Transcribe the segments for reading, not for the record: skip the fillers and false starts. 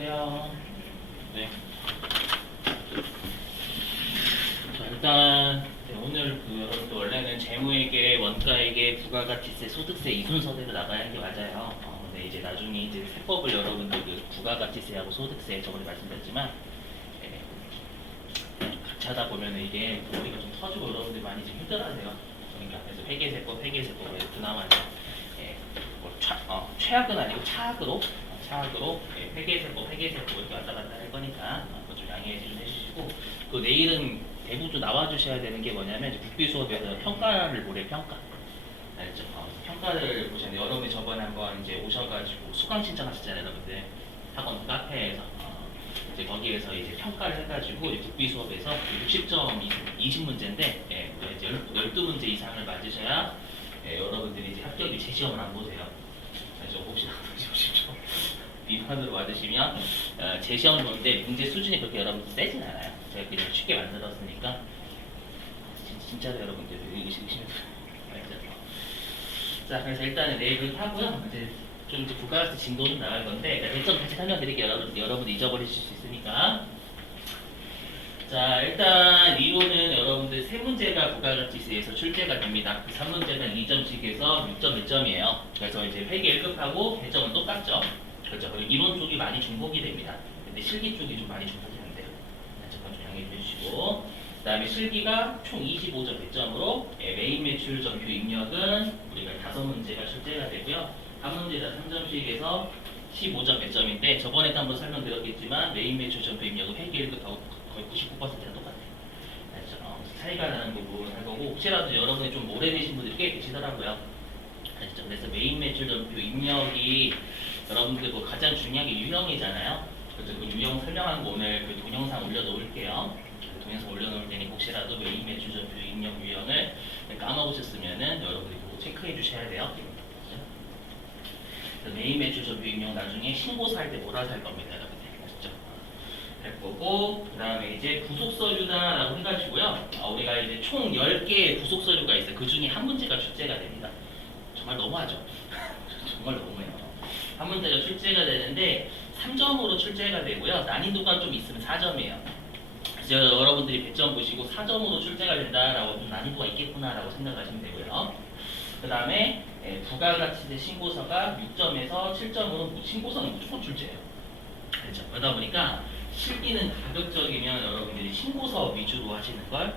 안녕하세요. 네. 자, 일단 오늘 여러분들 원래는 재무회계, 원가회계, 부가가치세, 소득세 이 순서대로 나가야 하는 게 맞아요. 근데 이제 나중에 이제 세법을 여러분들 그 부가가치세하고 소득세 저번에 말씀드렸지만 같이 하다 보면 이게 머리가 좀 터지고 여러분들 많이 좀 힘들어하세요. 그러니까 그래서 회계세법을 그나마 최악은 아니고 차악으로 회계세법 이렇게 왔다 갔다 할 거니까 그거 좀 양해 좀 해주시고, 그 내일은 대부분 나와주셔야 되는 게 뭐냐면 국비 수업에서 평가를 보래. 알죠? 평가를 보셔야 돼요. 여러분이 저번에 한번 이제 오셔가지고 수강 신청하셨잖아요, 여러분들. 학원 카페에서 이제 거기에서 이제 평가를 해가지고 국비 수업에서 60점 20문제인데 이제 12문제 이상을 맞으셔야 여러분들이 이제 합격이 제 시험을 안 보세요. 그래서 혹시나 보십시오. 비판으로 받으시면 제 시험을 보는데 문제 수준이 그렇게 여러분들 세진 않아요. 제가 그냥 쉽게 만들었으니까 진짜로 여러분들 의심해서 자, 그래서 일단은 내일 그렇게 하고요. 이제 국가가치 진도는 나갈 건데 대점 다시 설명드릴게요. 여러분 잊어버리실 수 있으니까. 자, 일단 이론은 여러분들 세 문제가 부가가치세에서 출제가 됩니다. 3문제는 2점씩에서 6점 몇 점이에요. 그래서 이제 회계 1급하고 배점은 똑같죠. 그렇죠. 이론 쪽이 많이 중복이 됩니다. 근데 실기 쪽이 좀 많이 중복이 안 돼요. 잠깐 좀 양해해 주시고. 그 다음에 실기가 총 25점 배점으로 메인 매출 전표 입력은 우리가 5문제가 출제가 되고요. 한 문제당 3점씩에서 15점 배점인데 저번에도 한번 설명드렸겠지만 메인 매출 전표 입력은 회계 1급하고 거의 99%가 똑같아요. 그래서 차이가 나는 부분 할 거고, 혹시라도 여러분이 좀 오래되신 분들이 꽤 계시더라고요. 그래서 메인 매출 전표 입력이 여러분들 뭐 가장 중요한 게 유형이잖아요. 그래서 그 유형 설명하는 거 오늘 그 동영상 올려놓을게요. 동영상 올려놓을 테니 혹시라도 메인 매출 전표 입력 유형을 까먹으셨으면은 여러분들이 그거 체크해 주셔야 돼요. 메인 매출 전표 입력 나중에 신고서 할 때 몰아서 할 겁니다, 여러분들. 아시죠? 할 거고, 그 다음에 이제 부속서류다라고 해가지고요. 우리가 이제 총 10개의 부속서류가 있어요. 그 중에 한 문제가 출제가 됩니다. 정말 너무하죠? 정말 너무해요. 한 문제가 출제가 되는데 3점으로 출제가 되고요. 난이도가 좀 있으면 4점이에요. 그래서 여러분들이 배점 보시고 4점으로 출제가 된다라고 좀 난이도가 있겠구나라고 생각하시면 되고요. 그 다음에 부가가치세 신고서가 6점에서 7점으로 신고서는 무조건 출제해요. 그렇죠. 그러다 보니까 실기는 가급적이면 여러분들이 신고서 위주로 하시는 걸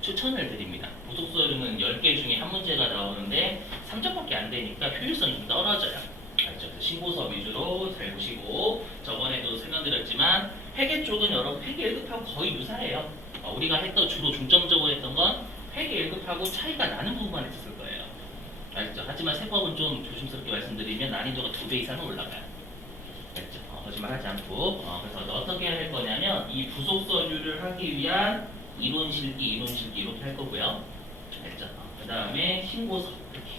추천을 드립니다. 부속서류는 10개 중에 한 문제가 나오는데 3점밖에 안 되니까 효율성이 좀 떨어져요. 알죠? 신고서 위주로 잘 보시고, 저번에도 설명드렸지만 회계 쪽은 여러분 회계 1급하고 거의 유사해요. 우리가 주로 중점적으로 했던 건 회계 1급하고 차이가 나는 부분만 했을 거예요. 알죠? 하지만 세법은 좀 조심스럽게 말씀드리면 난이도가 2배 이상은 올라가요. 알죠? 거짓말하지 않고. 그래서 어떻게 할 거냐면 이 부속서류를 하기 위한 이론 실기 이렇게 할 거고요. 알죠? 그 다음에 신고서 이렇게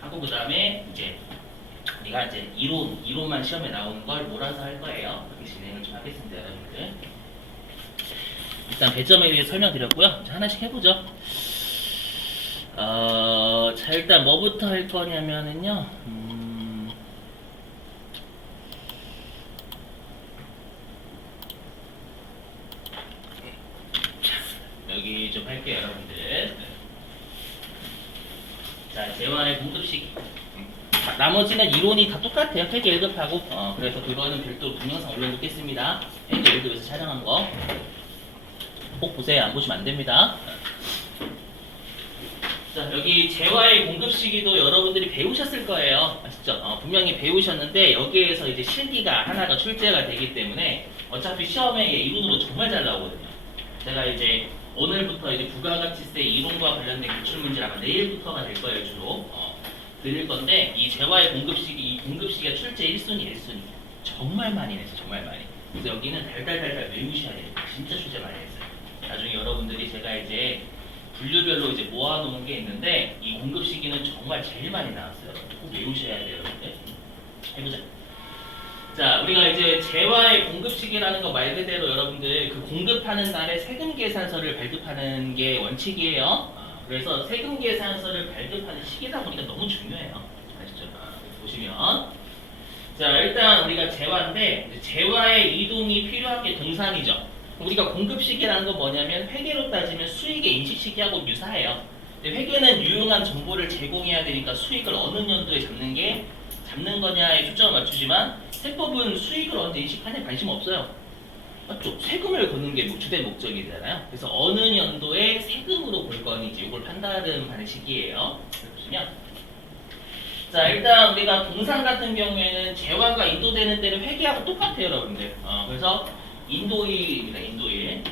하고, 그 다음에 이제 우리가 이제 이론만 시험에 나오는 걸 몰아서 할 거예요. 그렇게 진행을 좀 하겠습니다, 여러분들. 일단 배점에 대해 설명드렸고요. 자, 하나씩 해보죠. 자, 일단 뭐부터 할 거냐면은요. 여기 좀 할게요, 여러분들. 자, 재원의 공급식. 나머지는 이론이 다 똑같아요. 회계 1급하고. 그래서 그거는 별도로 동영상 올려놓겠습니다. 회계 1급에서 촬영한 거. 꼭 보세요. 안 보시면 안 됩니다. 자, 여기 재화의 공급 시기도 여러분들이 배우셨을 거예요. 아시죠? 분명히 배우셨는데 여기에서 이제 실기가 하나가 출제가 되기 때문에 어차피 시험에 이론으로 정말 잘 나오거든요. 제가 이제 오늘부터 이제 부가가치세 이론과 관련된 기출문제 아마 내일부터가 될 거예요, 주로. 드릴 건데, 이 재화의 이 공급시기가 출제 1순위. 정말 많이 냈어요, 정말 많이. 그래서 여기는 달달달달 외우셔야 돼요. 진짜 출제 많이 했어요. 나중에 여러분들이 제가 이제 분류별로 이제 모아놓은 게 있는데, 이 공급시기는 정말 제일 많이 나왔어요. 꼭 외우셔야 돼요, 여러분들. 해보자. 자, 우리가 이제 재화의 공급시기라는 거 말 그대로 여러분들 그 공급하는 날에 세금 계산서를 발급하는 게 원칙이에요. 그래서 세금 계산서를 발급하는 시기다 보니까 너무 중요해요. 아시죠? 보시면 자, 일단 우리가 재화인데 재화의 이동이 필요한 게 동산이죠. 우리가 공급시기라는 건 뭐냐면 회계로 따지면 수익의 인식시기하고 유사해요. 근데 회계는 유용한 정보를 제공해야 되니까 수익을 어느 연도에 잡는 거냐에 초점을 맞추지만 세법은 수익을 언제 인식하냐에 관심 없어요. 맞죠? 세금을 걷는 게 주된 목적이잖아요. 그래서 어느 연도에 세금으로 볼 건지 이걸 판단하는 시기예요. 보시면 자 일단 우리가 동산 같은 경우에는 재화가 인도되는 데는 회계하고 똑같아요, 여러분들. 그래서 인도일입니다, 인도일.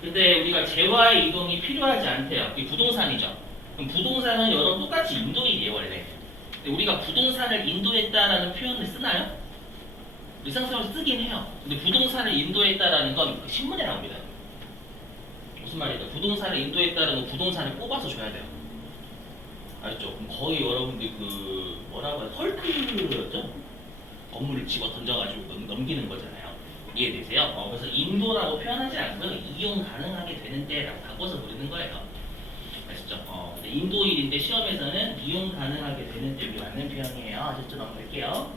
근데 우리가 재화의 이동이 필요하지 않대요. 이게 부동산이죠. 그럼 부동산은 여러분 똑같이 인도일이에요, 원래. 근데 우리가 부동산을 인도했다라는 표현을 쓰나요? 일상생활에서 쓰긴 해요. 근데 부동산을 인도했다라는 건 신문에 나옵니다. 무슨 말이죠? 부동산을 인도했다라는 건 부동산을 뽑아서 줘야 돼요. 알죠? 그럼 거의 여러분들 뭐라고 해요? 헐크였죠? 건물을 집어 던져가지고 넘기는 거잖아요. 이해되세요? 그래서 인도라고 표현하지 않고요. 이용 가능하게 되는데라고 바꿔서 부르는 거예요. 아시죠? 근데 인도일인데 시험에서는 이용 가능하게 되는데 우리 맞는 표현이에요. 아셨죠? 넘어갈게요.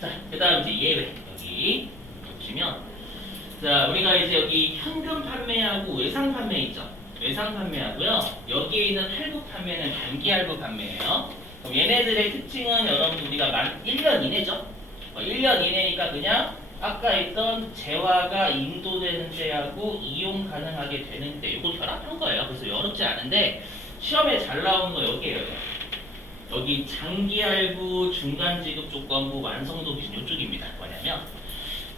자, 그 다음 이제 예외. 여기 보시면 자, 우리가 이제 여기 현금 판매하고 외상 판매 있죠? 외상 판매하고요. 여기에 있는 할부 판매는 단기 할부 판매예요. 그럼 얘네들의 특징은 여러분 우리가 1년 이내죠? 1년 이내니까 그냥 아까 있던 재화가 인도되는 때하고 이용 가능하게 되는 때 이걸 결합한 거예요. 그래서 어렵지 않은데 시험에 잘 나오는 거 여기에요. 여기 장기 할부, 중간 지급 조건부, 완성도 기준 이쪽입니다. 뭐냐면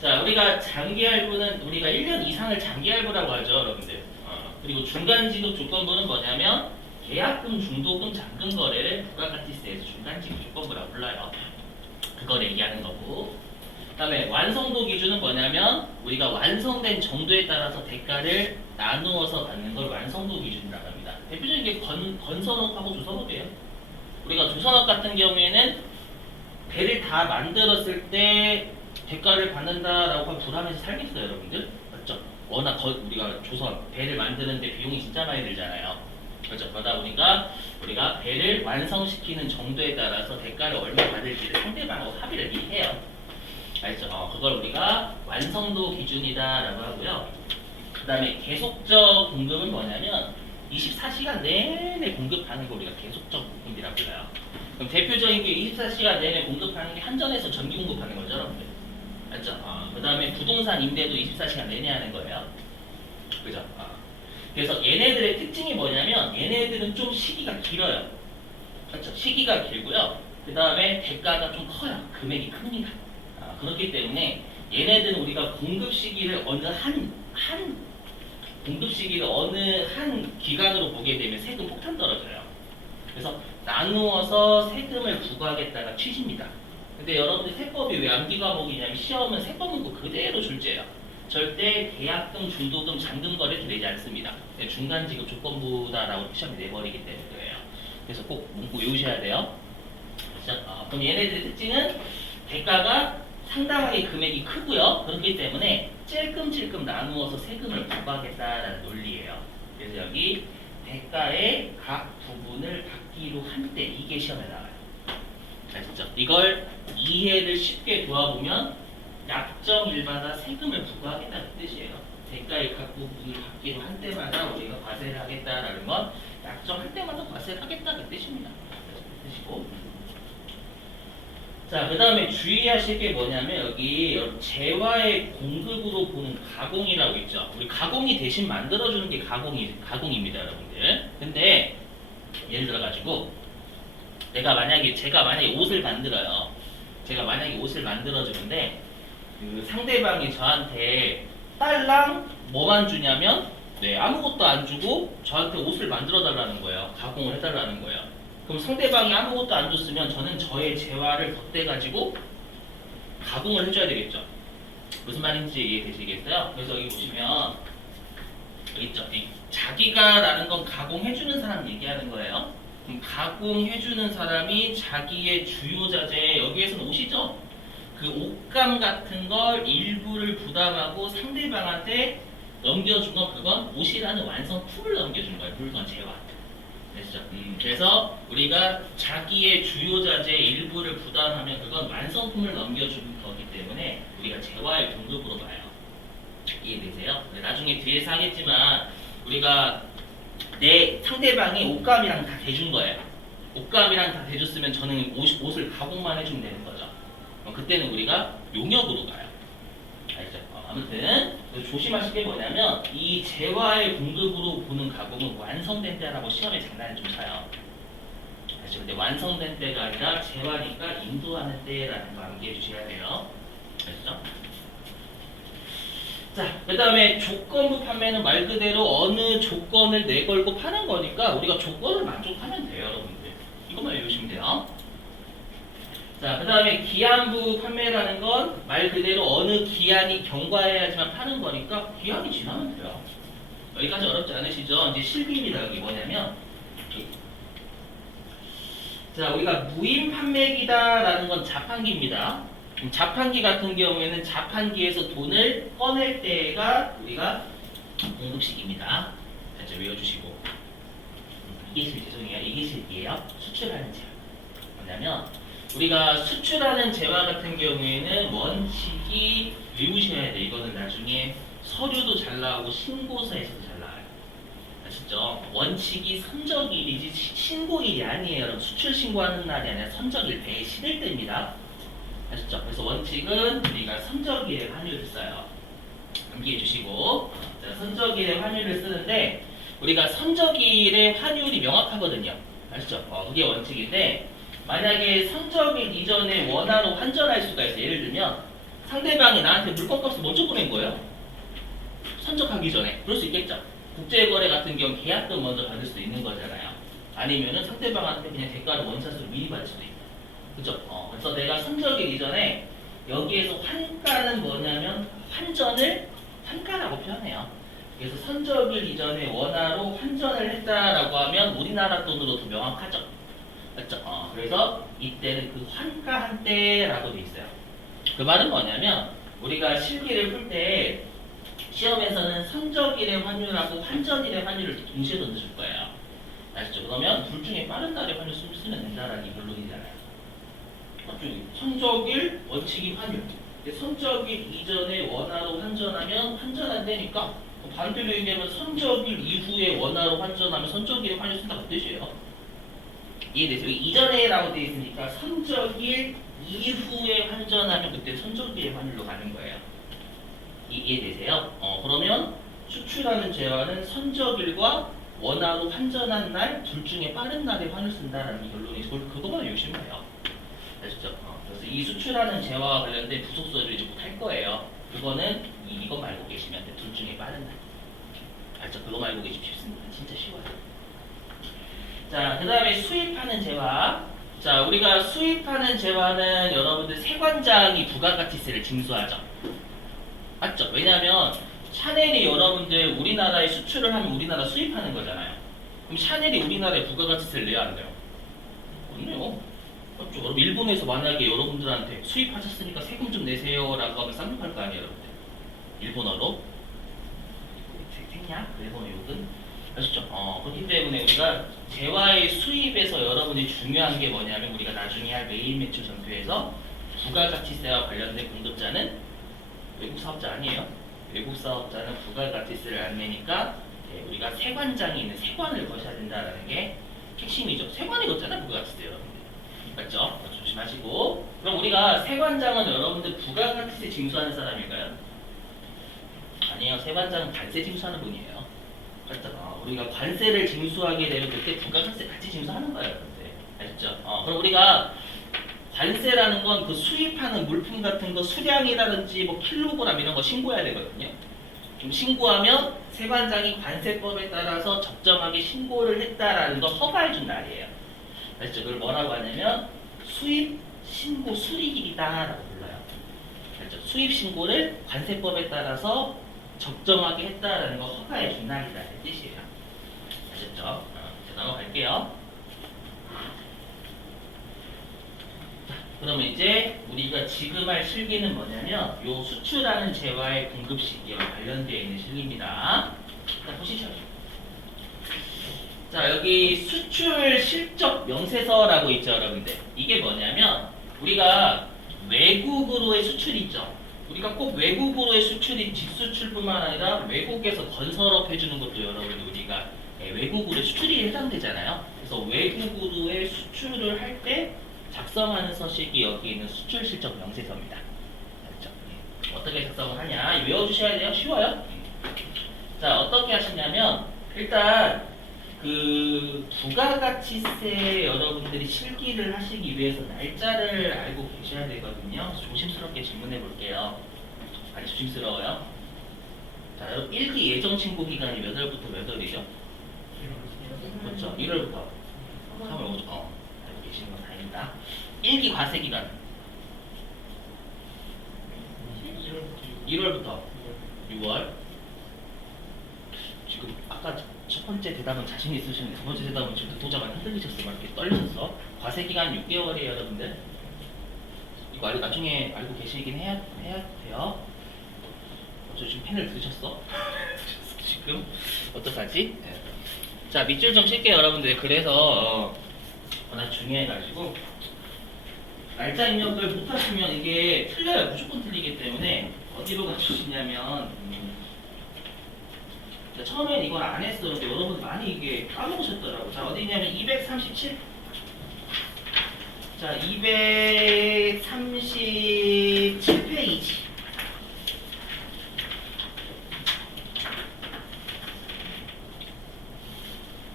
자 우리가 장기 할부는 우리가 1년 이상을 장기 할부라고 하죠, 여러분들. 그리고 중간 지급 조건부는 뭐냐면 계약금, 중도금, 잔금 거래를 부가가치세에서 중간 지급 조건부라고 불러요. 그걸 얘기하는 거고. 그다음에 완성도 기준은 뭐냐면 우리가 완성된 정도에 따라서 대가를 나누어서 받는 걸 완성도 기준이라고 합니다. 대표적인 게 건선업하고 조선업이에요. 우리가 조선업 같은 경우에는 배를 다 만들었을 때 대가를 받는다라고 하면 불안해서 살겠어요, 여러분들? 맞죠? 워낙 우리가 조선 배를 만드는데 비용이 진짜 많이 들잖아요. 그렇죠? 그러다 보니까 우리가 배를 완성시키는 정도에 따라서 대가를 얼마 받을지를 상대방하고 합의를 미리 해요. 알죠? 그걸 우리가 완성도 기준이다라고 하고요. 그 다음에 계속적 공급은 뭐냐면 24시간 내내 공급하는 거 우리가 계속적 공급이라고 불러요. 그럼 대표적인 게 24시간 내내 공급하는 게 한전에서 전기 공급하는 거죠, 여러분들. 맞죠? 그 다음에 부동산 임대도 24시간 내내 하는 거예요. 그죠? 그래서 얘네들의 특징이 뭐냐면 얘네들은 좀 시기가 길어요. 그렇죠? 시기가 길고요. 그 다음에 대가가 좀 커요. 금액이 큽니다. 그렇기 때문에 얘네들은 우리가 공급 시기를 어느 한 기간으로 보게 되면 세금 폭탄 떨어져요. 그래서 나누어서 세금을 부과하겠다가 취지입니다. 근데 여러분들 세법이 왜 암기 과목이냐면 시험은 세법 문구 그대로 출제해요. 절대 계약금, 중도금, 잔금 거래 들리지 않습니다. 중간 지급 조건부다라고 시험이 내버리기 때문에 그래요. 그래서 꼭 문구 외우셔야 돼요. 그럼 얘네들의 특징은 대가가 상당하게 금액이 크고요. 그렇기 때문에 찔끔찔끔 나누어서 세금을 부과하겠다라는 논리예요. 그래서 여기 대가의 각 부분을 받기로 한 때 이게 시험에 나와요. 아시죠? 이걸 이해를 쉽게 도와보면 약정일마다 세금을 부과하겠다는 뜻이에요. 대가의 각 부분을 받기로 한 때마다 우리가 과세를 하겠다라는 건 약정할 때마다 과세를 하겠다는 뜻입니다. 그 뜻이고. 자, 그 다음에 주의하실 게 뭐냐면 여기 재화의 공급으로 보는 가공이라고 있죠. 우리 가공이 대신 만들어주는 게 가공입니다, 여러분들. 근데 예를 들어가지고 제가 만약에 옷을 만들어요. 제가 만약에 옷을 만들어주는데 그 상대방이 저한테 딸랑 뭐만 주냐면 아무것도 안 주고 저한테 옷을 만들어 달라는 거예요. 가공을 해달라는 거예요. 그럼 상대방이 아무것도 안 줬으면 저는 저의 재화를 덧대가지고 가공을 해줘야 되겠죠. 무슨 말인지 이해되시겠어요? 그래서 여기 보시면 여기 있죠. 자기가라는 건 가공해주는 사람 얘기하는 거예요. 그럼 가공해주는 사람이 자기의 주요 자재, 여기에서는 옷이죠. 그 옷감 같은 걸 일부를 부담하고 상대방한테 넘겨준 건 그건 옷이라는 완성품을 넘겨준 거예요. 물건 재화. 됐죠? 그래서 우리가 자기의 주요 자재의 일부를 부담하면 그건 완성품을 넘겨주는 거기 때문에 우리가 재화의 공급으로 봐요. 이해되세요? 나중에 뒤에서 하겠지만 우리가 내 상대방이 옷감이랑 다 대준 거예요. 옷감이랑 다 대줬으면 저는 옷을 가공만 해주면 되는 거죠. 그때는 우리가 용역으로 가요. 알죠? 아무튼 조심하실 게 뭐냐면 이 재화의 공급으로 보는 가공은 완성된 때라고 시험에 장난을 좀 쳐요. 알죠? 근데 완성된 때가 아니라 재화니까 인도하는 때라는 거 암기해 주셔야 돼요. 알죠? 자, 그 다음에 조건부 판매는 말 그대로 어느 조건을 내걸고 파는 거니까 우리가 조건을 만족하면 돼요, 여러분들. 이것만 외우시면 돼요. 자, 그 다음에 기한부 판매라는 건 말 그대로 어느 기한이 경과해야지만 파는 거니까 기한이 지나면 돼요. 여기까지 어렵지 않으시죠? 이제 실비입니다. 여기 뭐냐면 자, 우리가 무인 판매기다라는 건 자판기입니다. 자판기 같은 경우에는 자판기에서 돈을 꺼낼 때가 우리가 공급식입니다. 자, 외워주시고 이게 죄송해요. 이게 실비예요. 수출하는 재화. 뭐냐면 우리가 수출하는 재화 같은 경우에는 원칙이 외우셔야 돼. 이거는 나중에 서류도 잘 나오고 신고서에서도 잘 나와요. 아시죠? 원칙이 선적일이지 신고일이 아니에요. 여러분 수출 신고하는 날이 아니라 선적일 배에 실을 때입니다. 아시죠? 그래서 원칙은 우리가 선적일의 환율을 써요. 암기해 주시고 자, 선적일의 환율을 쓰는데 우리가 선적일의 환율이 명확하거든요. 아시죠? 그게 원칙인데 만약에 선적일 이전에 원화로 환전할 수가 있어요. 예를 들면 상대방이 나한테 물건값을 먼저 보낸 거예요. 선적하기 전에. 그럴 수 있겠죠. 국제거래 같은 경우 계약금 먼저 받을 수도 있는 거잖아요. 아니면은 상대방한테 그냥 대가를 원샷으로 미리 받을 수도 있고. 그죠? 그래서 내가 선적일 이전에 여기에서 환가는 뭐냐면 환전을 환가라고 표현해요. 그래서 선적일 이전에 원화로 환전을 했다라고 하면 우리나라 돈으로 더 명확하죠. 맞죠? 그래서 이때는 그 환가한 때라고 돼 있어요. 그 말은 뭐냐면 우리가 실기를 풀 때 시험에서는 선적일의 환율하고 환전일의 환율을 동시에 던져줄 거예요. 아시죠? 그러면 둘 중에 빠른 날의 환율 쓰면 된다라는 게 결론이잖아요. 선적일 원칙이 환율. 선적일 이전에 원화로 환전하면 환전 안 되니까 반대로 얘기하면 선적일 이후에 원화로 환전하면 선적일의 환율 쓴다 그 뜻이에요. 이해되세요? 이전에라고 되어 있으니까 선적일 이후에 환전하면 그때 선적일의 환율로 가는 거예요. 이해되세요? 그러면 수출하는 재화는 선적일과 원화로 환전한 날 둘 중에 빠른 날에 환율 쓴다라는 결론이 그거만 외우시면 돼요. 아시죠? 그래서 이 수출하는 재화와 관련된 부속서를 이제 꼭 할 거예요. 그거는 이거 말고 계시면 돼. 둘 중에 빠른 날. 알죠? 그거 말고 계시면 쉽습니다. 진짜 쉬워요. 자, 그 다음에 수입하는 재화. 자, 우리가 수입하는 재화는 여러분들 세관장이 부가가치세를 징수하죠. 맞죠? 왜냐하면 샤넬이 여러분들 우리나라에 수출을 하면 우리나라 수입하는 거잖아요. 그럼 샤넬이 우리나라에 부가가치세를 내야 안 돼요? 아니요. 맞죠? 여러분 일본에서 만약에 여러분들한테 수입하셨으니까 세금 좀 내세요라고 하면 쌍욕할 거 아니에요, 여러분들. 일본어로. 생략? 일본어 욕은? 아시죠? 그렇기 때문에 우리가 재화의 수입에서 여러분이 중요한 게 뭐냐면 우리가 나중에 할 메인 매출 전표에서 부가가치세와 관련된 공급자는 외국 사업자 아니에요. 외국 사업자는 부가가치세를 안 내니까 우리가 세관장이 있는 세관을 거셔야 된다는 게 핵심이죠. 세관이 걷잖아 부가가치세 여러분들. 맞죠? 조심하시고. 그럼 우리가 세관장은 여러분들 부가가치세 징수하는 사람일까요? 아니에요. 세관장은 관세 징수하는 분이에요. 맞죠? 우리가 관세를 징수하게 되면 그때 부가가치세 같이 징수하는 거예요. 여러분들. 아시죠? 그럼 우리가 관세라는 건 그 수입하는 물품 같은 거 수량이라든지 뭐 킬로그램 이런 거 신고해야 되거든요. 좀 신고하면 세관장이 관세법에 따라서 적정하게 신고를 했다라는 걸 허가해 준 날이에요. 그렇죠? 그걸 뭐라고 하냐면 수입 신고 수리일이다라고 불러요. 그렇죠? 수입 신고를 관세법에 따라서 적정하게 했다라는 걸 허가해 준 날이라는 뜻이에요. 아셨죠? 이제 넘어갈게요. 그러면 이제 우리가 지금 할 실기는 뭐냐면 요 수출하는 재화의 공급시기와 관련되어 있는 실기입니다. 자, 보시죠. 자, 여기 수출 실적 명세서라고 있죠, 여러분들. 이게 뭐냐면 우리가 외국으로의 수출이 있죠. 우리가 꼭 외국으로의 수출이 직수출뿐만 아니라 외국에서 건설업 해주는 것도 여러분들 우리가 외국으로의 수출이 해당되잖아요. 그래서 외국으로의 수출을 할 때 작성하는 서식이 여기 있는 수출 실적 명세서입니다. 알죠? 어떻게 작성을 하냐? 외워주셔야 돼요. 쉬워요. 자, 어떻게 하시냐면 일단 그 부가가치세 여러분들이 실기를 하시기 위해서 날짜를 알고 계셔야 되거든요. 조심스럽게 질문해 볼게요. 많이 조심스러워요. 자, 여러분 1기 예정 신고 기간이 몇 월부터 몇 월이죠? 그렇죠. 1월부터 3월 5일. 알고 계시는 건 다행이다. 1기 과세 기간 1월부터 6월. 지금 아까 첫 번째 대답은 자신 있으셨는데 두 번째 대답은 지금 듣도자가 흔들리셨어. 막 이렇게 떨리셨어. 과세 기간 6개월이에요, 여러분들. 이거 나중에 알고 계시긴 해야 돼요. 저 지금 펜을 드셨어? 지금 어떡하지? 네. 자, 밑줄 좀 칠게요, 여러분들. 그래서 워낙 중요해가지고 날짜 입력을 못하시면 이게 틀려요. 무조건 틀리기 때문에 어디로 가주시냐면 처음엔 이걸 안 했어. 근데 여러분 많이 이게 까먹으셨더라고. 자, 어디냐면 237. 자, 237페이지.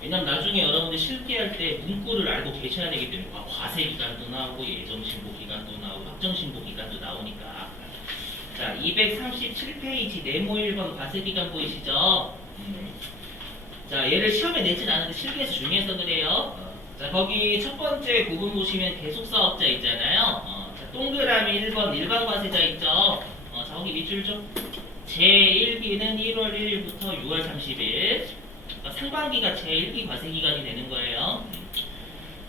왜냐면 나중에 여러분들 실기할 때 문구를 알고 계셔야 되기 때문에 과세 기간도 나오고 예정 신고 기간도 나오고 확정 신고 기간도 나오니까. 자, 237페이지 네모 1번 과세 기간 보이시죠? 자, 얘를 시험에 내진 않은데 실기에서 중요해서 그래요. 자, 거기 첫 번째 부분 보시면 계속사업자 있잖아요. 자, 동그라미 1번 일반 과세자 있죠? 자, 거기 밑줄 좀. 제1기는 1월 1일부터 6월 30일. 상반기가 제1기 과세 기간이 되는 거예요.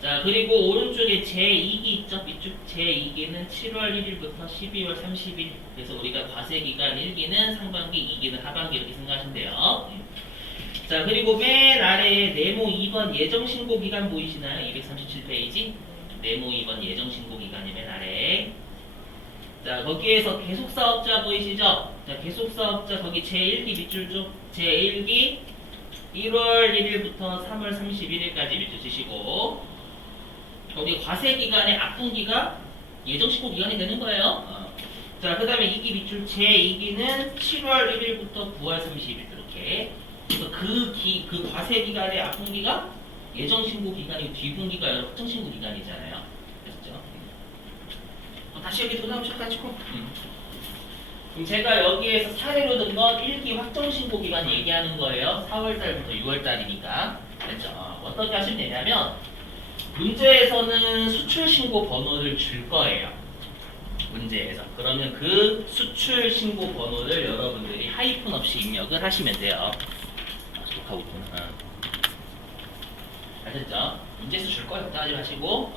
자, 그리고 오른쪽에 제2기 있죠? 밑줄 제2기는 7월 1일부터 12월 30일. 그래서 우리가 과세 기간 1기는 상반기, 2기는 하반기 이렇게 생각하시면 돼요. 자, 그리고 맨 아래에 네모 2번 예정 신고 기간 보이시나요? 237페이지. 네모 2번 예정 신고 기간이 맨 아래에. 자, 거기에서 계속사업자 보이시죠? 자, 계속사업자 거기 제1기 밑줄 좀. 제1기 1월 1일부터 3월 31일까지 밑줄 치시고 거기 과세 기간의 앞분기가 예정 신고 기간이 되는 거예요. 자, 그 다음에 2기 밑줄 제2기는 7월 1일부터 9월 30일 이렇게. 그래서 그 과세 기간의 앞분기가 예정 신고 기간이고 뒤분기가 여러 확정 신고 기간이잖아요. 그렇죠? 다시 여기 돌아오셔가지고. 그럼 제가 여기에서 사례로 든 건 1기 확정 신고 기간 얘기하는 거예요. 4월달부터 6월달이니까. 그렇죠? 어떻게 하시면 되냐면 문제에서는 수출 신고 번호를 줄 거예요. 문제에서. 그러면 그 수출 신고 번호를 여러분들이 하이픈 없이 입력을 하시면 돼요. 하고 있구나. 아셨죠? 문제에서 줄 거예요. 걱정하지 마시고.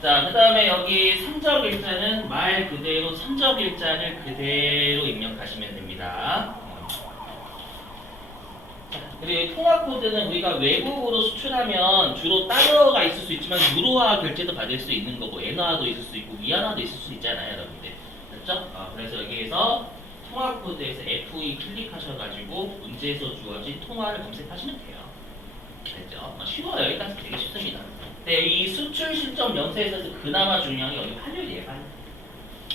자, 그 다음에 여기 선적일자는 말 그대로 선적일자를 그대로 입력하시면 됩니다. 자, 그리고 통화코드는 우리가 외국으로 수출하면 주로 달러가 있을 수 있지만 유로화 결제도 받을 수 있는 거고 엔화도 있을 수 있고 위안화도 있을 수 있잖아요, 여러분들. 그렇죠? 그래서 여기에서 통화코드에서 FE 클릭하셔가지고 문제에서 주어진 통화를 검색하시면 돼요. 알죠? 쉬워요. 여기까지 되게 쉽습니다. 네, 이 수출 실적 명세에서 그나마 중요한 게 여기 환율이에요. 환율.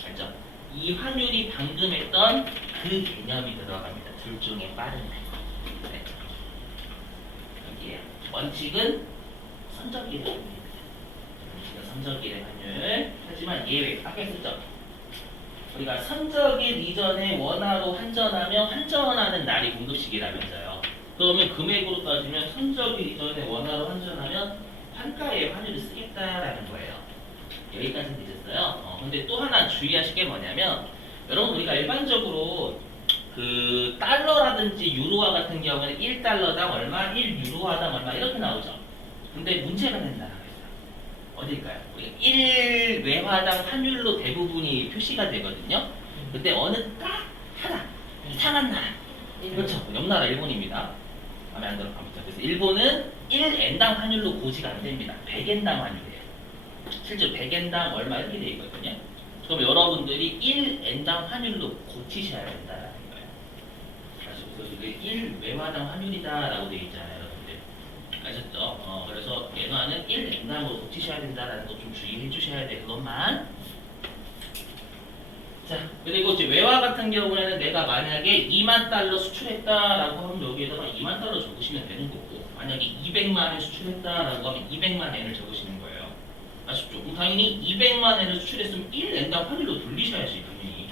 알죠? 이 환율이 방금 했던 그 개념이 들어갑니다. 둘 중에 빠른 날. 네. 여기에요. 원칙은 선적일의 환율입니다. 원칙은 선적일의 환율. 하지만 예외. 아까 했었죠? 우리가 선적일 이전에 원화로 환전하면 환전하는 날이 공급식이라면서요. 그러면 금액으로 따지면 선적일 이전에 원화로 환전하면 환가의 환율을 쓰겠다라는 거예요. 여기까지 되셨어요. 근데 또 하나 주의하실 게 뭐냐면 여러분 우리가 일반적으로 그 달러라든지 유로화 같은 경우에는 1달러당 얼마, 1유로화당 얼마 이렇게 나오죠. 근데 문제가 된다는 거예요. 어딜까요? 우리가 1외화당 환율로 대부분이 표시가 되거든요. 근데 어느 딱 하나 이상한 나라. 그렇죠. 옆 나라 일본입니다. 마음에 안 들어 갑니다. 그래서 일본은 1N당 환율로 고지가 안 됩니다. 100N당 환율이에요. 실제 100N당 얼마 이렇게 돼 있거든요. 그럼 여러분들이 1N당 환율로 고치셔야 된다라는 거예요. 그래서 이게 1외화당 환율이다라고 돼 있잖아요, 여러분들. 아셨죠? 그래서 외화는 1N당으로 고치셔야 된다라는 거 좀 주의해 주셔야 돼요. 그것만. 자, 그리고 이제 외화 같은 경우에는 내가 만약에 2만 달러 수출했다라고 하면 여기에다가 2만 달러 적으시면 되는 거고, 만약에 200만 엔 수출했다라고 하면 200만 엔을 적으시는 거예요. 아쉽죠? 그럼 당연히 200만 엔을 수출했으면 1엔당 환율로 돌리셔야지, 당연히.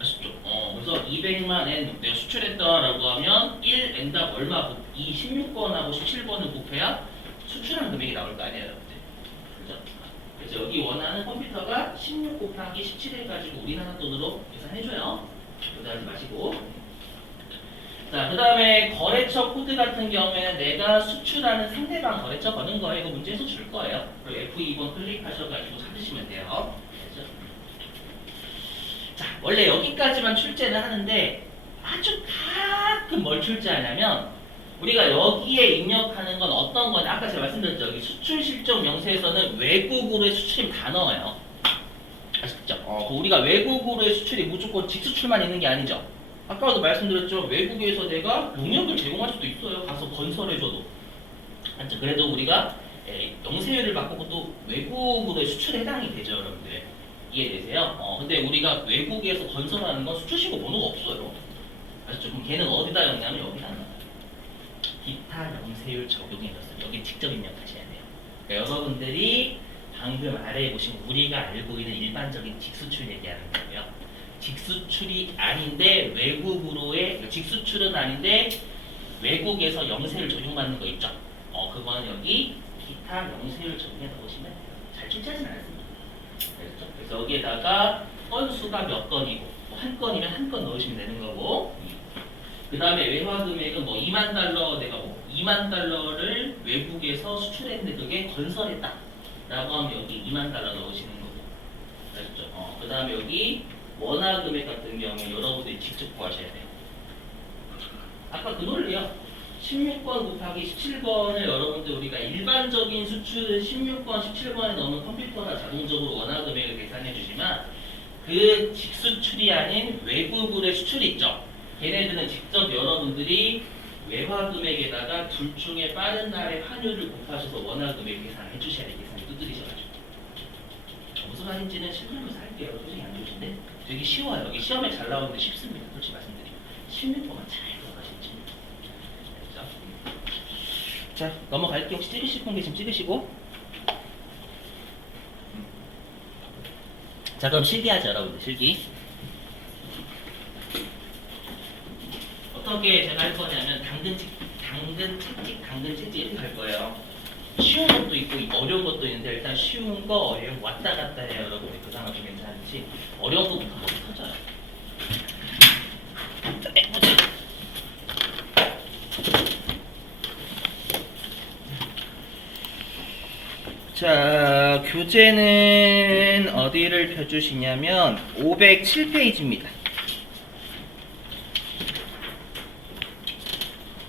아쉽죠? 그래서 200만 엔 내가 수출했다라고 하면 1엔당 얼마, 이 16번하고 17번을 곱해야 수출한 금액이 나올 거 아니에요, 여러분들. 그죠? 그래서 여기 원하는 컴퓨터가 16 곱하기 17 해가지고 우리나라 돈으로 계산해줘요. 부담하지 마시고. 자, 그 다음에 거래처 코드 같은 경우에는 내가 수출하는 상대방 거래처 거는 거예요. 이거 문제에서 줄 거예요. 그리고 F2번 클릭하셔가지고 찾으시면 돼요. 알겠죠? 자, 원래 여기까지만 출제를 하는데 아주 가끔 뭘 출제하냐면 우리가 여기에 입력하는 건 어떤 거냐. 아까 제가 말씀드렸죠. 여기 수출 실적 명세에서는 외국으로의 수출이 다 나와요. 아시죠? 우리가 외국으로의 수출이 무조건 직수출만 있는 게 아니죠. 아까도 말씀드렸죠. 외국에서 내가 농협을 제공할 수도 있어요. 가서 건설해줘도. 맞죠? 그래도 우리가 영세율을 바꾸고 또 외국으로의 수출에 해당이 되죠, 여러분들. 이해되세요? 근데 우리가 외국에서 건설하는 건 수출신고 번호가 없어요. 아시죠? 그럼 걔는 어디다 적냐면 여기다 넣어요. 기타 영세율 적용해줬어요. 여기 직접 입력하셔야 돼요. 그러니까 여러분들이 방금 아래에 보신 우리가 알고 있는 일반적인 직수출 얘기하는 거고요. 직수출이 아닌데 외국으로의 직수출은 아닌데 외국에서 영세율 적용받는 거 있죠. 그건 여기 기타 영세율 적용해 넣으시면 돼요. 잘 출제하진 않습니다. 그래서 여기에다가 건수가 몇 건이고 한 건이면 한 건 넣으시면 되는 거고. 그 다음에 외화 금액은 뭐 2만 달러 내가 뭐 2만 달러를 외국에서 수출했는데 그게 건설했다 라고 하면 여기 2만 달러 넣으시는 거고. 알겠죠? 그 다음에 여기 원화 금액 같은 경우에 여러분들이 직접 구하셔야 돼요. 아까 그 논리요. 16번 곱하기 17번을 여러분들 우리가 일반적인 수출을 16번, 17번에 넣으면 컴퓨터가 자동적으로 원화 금액을 계산해 주지만 그 직수출이 아닌 외국으로의 수출이 있죠. 걔네들은 직접 여러분들이 외화 금액에다가 둘 중에 빠른 날의 환율을 곱하셔서 원화 금액 계산해 주셔야 돼요. 계산이 두드리셔가지고. 무슨 말인지는 실물로서 할게요. 솔직히 안 좋으신데 되게 쉬워요. 여기 시험에 잘 나오는데 쉽습니다. 솔직히 말씀드리면 16번만 잘 들어가시면 됩니다. 알겠죠? 자, 넘어갈게요. 혹시 찍으실 싶은 게 지금 찍으시고. 자, 그럼 실기하죠, 여러분들. 실기. 어떻게 제가 할 거냐면 당근 채찍 이렇게 할 거예요. 쉬운 것도 있고 어려운 것도 있는데 일단 쉬운 거 어려운 거 왔다 갔다 해요, 여러분들. 그 상황이 괜찮지. 어려운 거부터 먼저 터져요. 자, 해보자. 자, 교재는 어디를 펴주시냐면 507페이지입니다.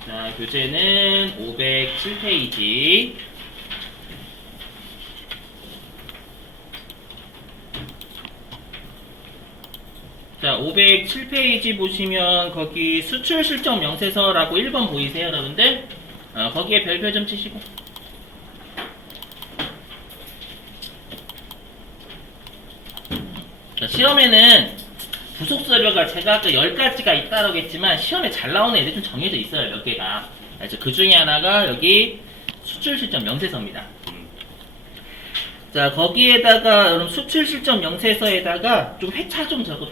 자, 교재는 507페이지. 자, 507페이지 보시면 거기 수출 실적 명세서라고 1번 보이세요, 여러분들? 거기에 별표 좀 치시고. 자, 시험에는 부속서류가 제가 아까 10가지가 있다고 했지만 시험에 잘 나오는 애들이 좀 정해져 있어요, 몇 개가. 그 중에 하나가 여기 수출 실적 명세서입니다. 자, 거기에다가 여러분 수출 실적 명세서에다가 좀 회차 좀 적어.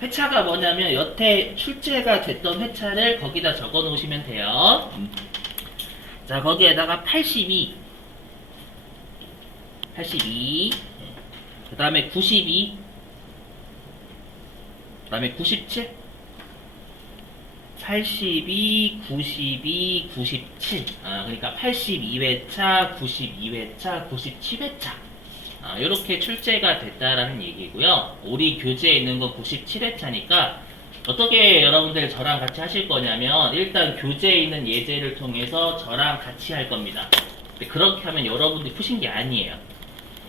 회차가 뭐냐면 여태 출제가 됐던 회차를 거기다 적어 놓으시면 돼요. 자, 거기에다가 82, 그 다음에 92, 그 다음에 97, 82, 92, 97. 그러니까 82회차, 92회차, 97회차. 이렇게 출제가 됐다라는 얘기고요. 우리 교재에 있는 건 97회차니까 어떻게 여러분들 저랑 같이 하실 거냐면 일단 교재에 있는 예제를 통해서 저랑 같이 할 겁니다. 근데 그렇게 하면 여러분들이 푸신 게 아니에요.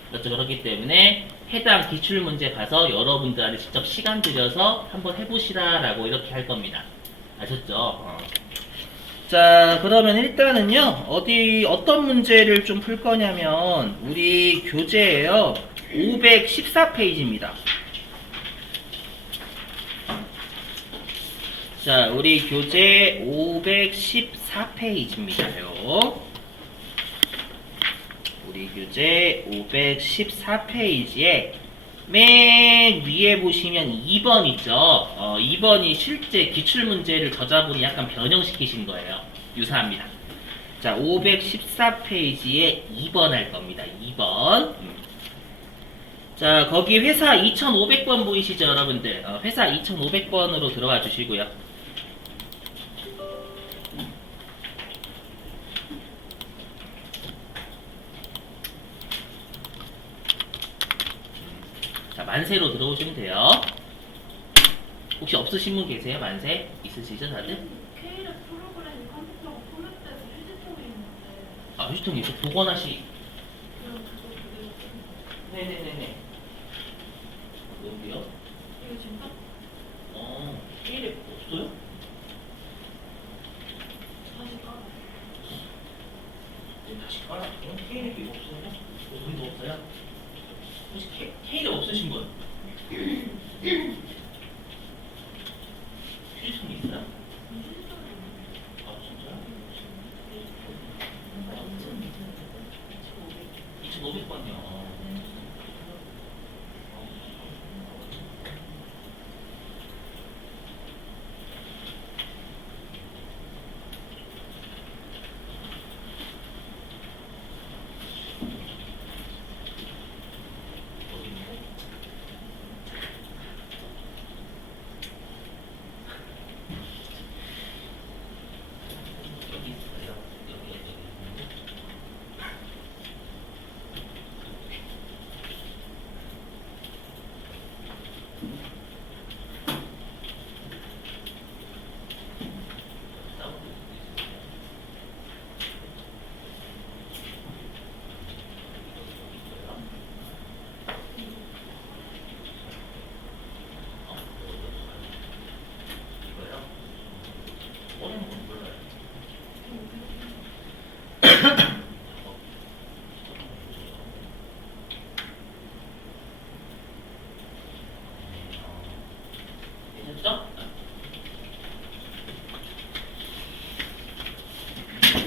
그렇죠? 그렇기 때문에 해당 기출문제 가서 여러분들한테 직접 시간 들여서 한번 해보시라라고 이렇게 할 겁니다. 아셨죠? 자, 그러면 일단은요, 어떤 문제를 좀 풀 거냐면, 우리 교재에요, 514페이지입니다. 자, 우리 교재 514페이지입니다요. 우리 교재 514페이지에 맨 위에 보시면 2번 있죠. 2번이 실제 기출문제를 저자분이 약간 변형시키신 거예요. 유사합니다. 자, 514페이지에 2번 할 겁니다. 2번. 자, 거기 회사 2500번 보이시죠, 여러분들? 회사 2500번으로 들어가 주시고요. 자, 만세로 들어오시면 돼요. 혹시 없으신 분 계세요? 만세? 있으시죠, 다들? K랩 프로그램 컴퓨터가 포맷돼서 휴지통에 있는데 아, 휴지통이 있어. 복원하시. 그럼 그거 그대로 쓰는 네네네네. 여기요? 이거 지금 딱 K랩 없어요? 다시 깔아. 네, 다시 깔아. K랩이 없어요? 우리도 없어요? 혹시 K랩 없으신 분? 휴지통이 있어요? 아, 진짜요? 2500번이요. 여기 있어요. 여기. 됐죠?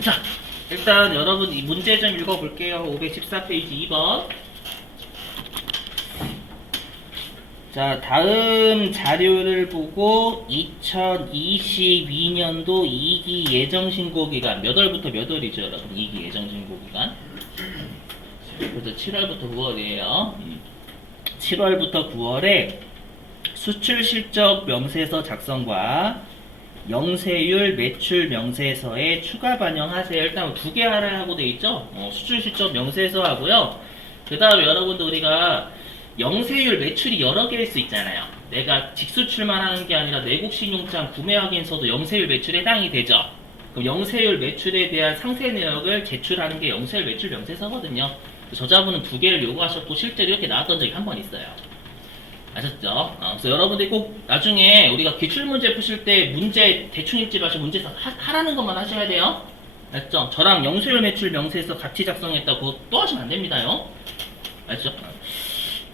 자, 일단 여러분 이 문제 좀 읽어볼게요. 514페이지 2번. 자, 다음 자료를 보고 2022년도 2기 예정신고기간 몇 월부터 몇 월이죠, 여러분? 2기 예정신고기간. 그래서 7월부터 9월이에요. 7월부터 9월에 수출 실적 명세서 작성과 영세율 매출 명세서에 추가 반영하세요. 일단 두 개 하라고 돼 있죠. 수출 실적 명세서 하고요. 그 다음에 여러분들 우리가 영세율 매출이 여러 개일 수 있잖아요. 내가 직수출만 하는 게 아니라 내국 신용장 구매 확인서도 영세율 매출에 해당이 되죠. 그럼 영세율 매출에 대한 상세 내역을 제출하는 게 영세율 매출 명세서거든요. 저자분은 두 개를 요구하셨고 실제로 이렇게 나왔던 적이 한 번 있어요. 아셨죠? 그래서 여러분들이 꼭 나중에 우리가 기출문제 푸실 때 문제 대충 읽지 마시고 문제 하라는 것만 하셔야 돼요. 알죠? 저랑 영세율 매출 명세서 같이 작성했다고 그거 또 하시면 안 됩니다요. 알죠?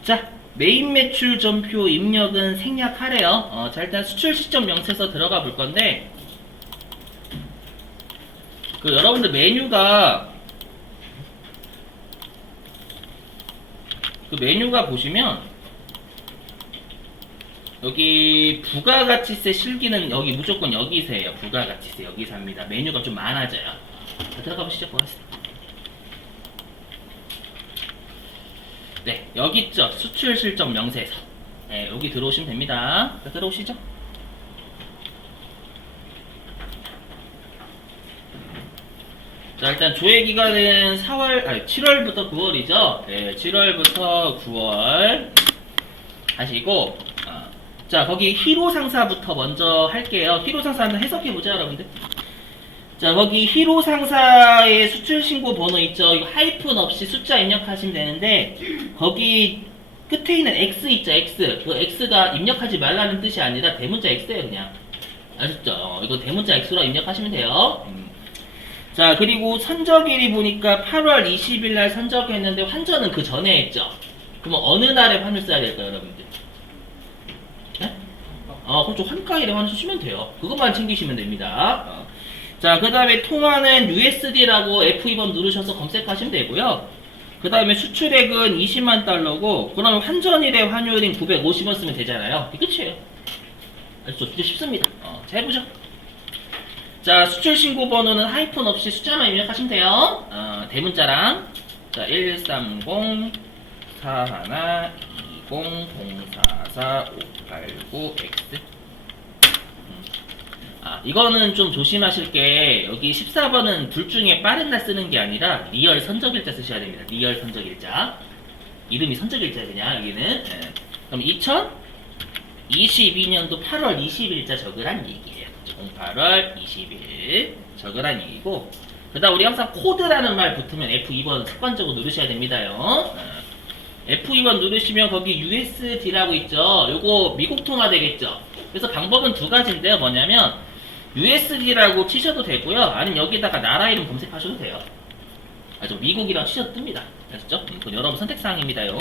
자, 메인 매출 전표 입력은 생략하래요. 자, 일단 수출 시점 명세서 들어가 볼 건데 그 여러분들 메뉴가 보시면 여기 부가가치세 실기는 여기 무조건 여기세요. 부가가치세 여기서 합니다. 메뉴가 좀 많아져요. 자, 들어가 보시죠. 고맙습니다. 네, 여기 있죠. 수출 실적 명세서. 네, 여기 들어오시면 됩니다. 자, 들어오시죠. 자, 일단 조회 기간은 7월부터 9월이죠. 네, 7월부터 9월 하시고 자, 거기 희로 상사부터 먼저 할게요. 희로 상사 한번 해석해 보자, 여러분들. 자, 거기 희로 상사의 수출 신고 번호 있죠? 이거 하이픈 없이 숫자 입력하시면 되는데, 거기 끝에 있는 X 있죠, X. 그 X가 입력하지 말라는 뜻이 아니라 대문자 X예요, 그냥. 아셨죠? 이거 대문자 X로 입력하시면 돼요. 자, 그리고 선적일이 보니까 8월 20일 날 선적했는데 환전은 그 전에 했죠? 그러면 어느 날에 환율 써야 될까요, 여러분들? 네? 그렇죠. 환가일에 환율 쓰시면 돼요. 그것만 챙기시면 됩니다. 자, 그 다음에 통화는 USD라고 F2번 누르셔서 검색하시면 되고요. 그 다음에 수출액은 20만 달러고, 그러면 환전일의 환율인 950원 쓰면 되잖아요. 이게 끝이에요. 아시죠? 진짜 쉽습니다. 자, 해보죠. 자, 수출 신고 번호는 하이픈 없이 숫자만 입력하시면 돼요. 대문자랑. 자, 130 41 20 044 589X. 이거는 좀 조심하실 게, 여기 14번은 둘 중에 빠른 날 쓰는 게 아니라 리얼 선적일자 쓰셔야 됩니다. 리얼 선적일자. 이름이 선적일자 그냥 여기는. 그럼 2022년도 8월 20일자 적으란 얘기예요. 08월 20일 적으란 얘기고, 그 다음 우리 항상 코드라는 말 붙으면 F2번 습관적으로 누르셔야 됩니다요. F2번 누르시면 거기 USD라고 있죠. 요거 미국 통화 되겠죠. 그래서 방법은 두 가지인데요. 뭐냐면 USD라고 치셔도 되고요. 아니면 여기다가 나라 이름 검색하셔도 돼요. 미국이라고 치셔도 뜹니다. 아셨죠? 그건 여러분 선택사항입니다요.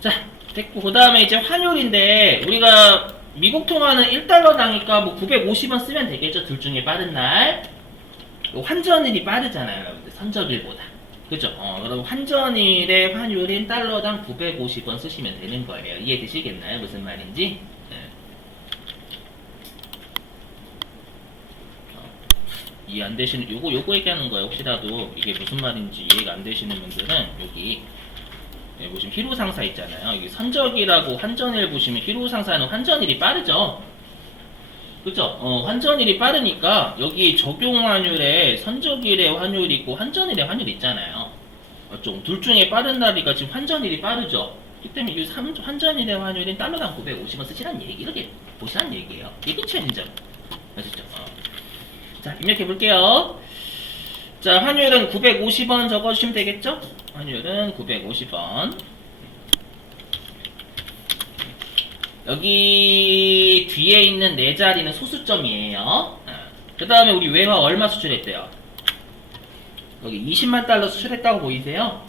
자, 됐고, 그 다음에 이제 환율인데, 우리가 미국 통화는 1달러당이니까 뭐 950원 쓰면 되겠죠. 둘 중에 빠른 날. 환전일이 빠르잖아요, 여러분들. 선적일보다. 그죠? 그럼 환전일의 환율인 달러당 950원 쓰시면 되는 거예요. 이해되시겠나요? 무슨 말인지? 이해 안 되시는, 요거 얘기하는 거예요. 혹시라도 이게 무슨 말인지 이해가 안 되시는 분들은 여기 보시면 희로 상사 있잖아요. 여기 선적이라고 환전일 보시면 희로 상사는 환전일이 빠르죠. 그죠? 환전일이 빠르니까 여기 적용 환율에 선적일의 환율이 있고 환전일의 환율이 있잖아요. 둘 중에 빠른 날이가 지금 환전일이 빠르죠. 그렇기 때문에 이 환전일의 환율인 달러당 950원 쓰시란 얘기, 이렇게 보시란 얘기예요. 이게 끝이에요, 인정. 아시죠? 자, 입력해 볼게요. 자, 환율은 950원 적어주시면 되겠죠? 환율은 950원. 여기 뒤에 있는 네 자리는 소수점이에요. 그 다음에 우리 외화 얼마 수출했대요? 여기 20만 달러 수출했다고 보이세요?